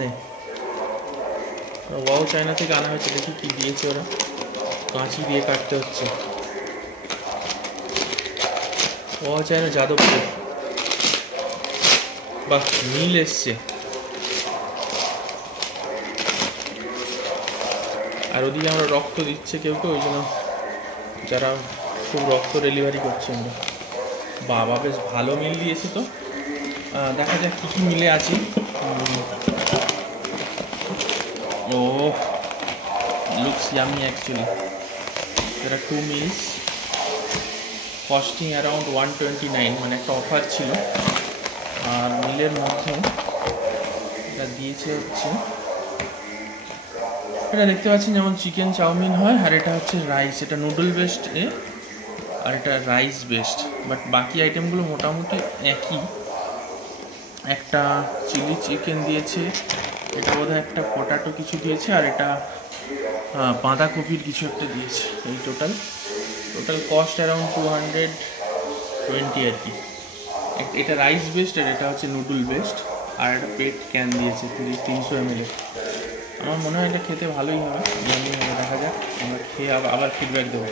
নে wow China থেকে আনা হয়েছে, দেখি কি দিয়েছে ওরা। কাঁচি দিয়ে কাটতে হচ্ছে। ওয়াও চায়না যাদবপুর, বাহ মিল এসছে। আর ওদিকে আমরা রক্ত দিচ্ছে কেউ কেউ, ওই জন্য যারা খুব রক্ত ডেলিভারি করছে আমরা। বাবা বেশ ভালো মিল দিয়েছে তো, দেখা যাক কী কী মিলে আছে। ও looks yummy actually. there are 2 meals costing around 129, মানে একটা অফার ছিল। আর মিলের মধ্যে এটা দিয়েছে হচ্ছে, এটা দেখতে পাচ্ছেন যেমন চিকেন চাউমিন হয়, আর এটা হচ্ছে রাইস, এটা নুডল বেসড আর এটা রাইস বেসড, বাট বাকি আইটেমগুলো মোটামুটি একই। একটা চিলি চিকেন দিয়েছে, এটা বোধহয় একটা পটাটো কিছু দিয়েছে, আর এটা বাঁধাকপির কিছু একটা দিয়েছে। এই টোটাল কস্ট অ্যারাউন্ড 220 আর কি। এটা রাইস বেসড আর এটা হচ্ছে নুডল বেসড। আর একটা পেট ক্যান দিয়েছে 300 ml। আমার মনে হয় এটা খেতে ভালোই হবে, যেমন দেখা যাক, আমরা খেয়ে আবার ফিডব্যাক দেবো।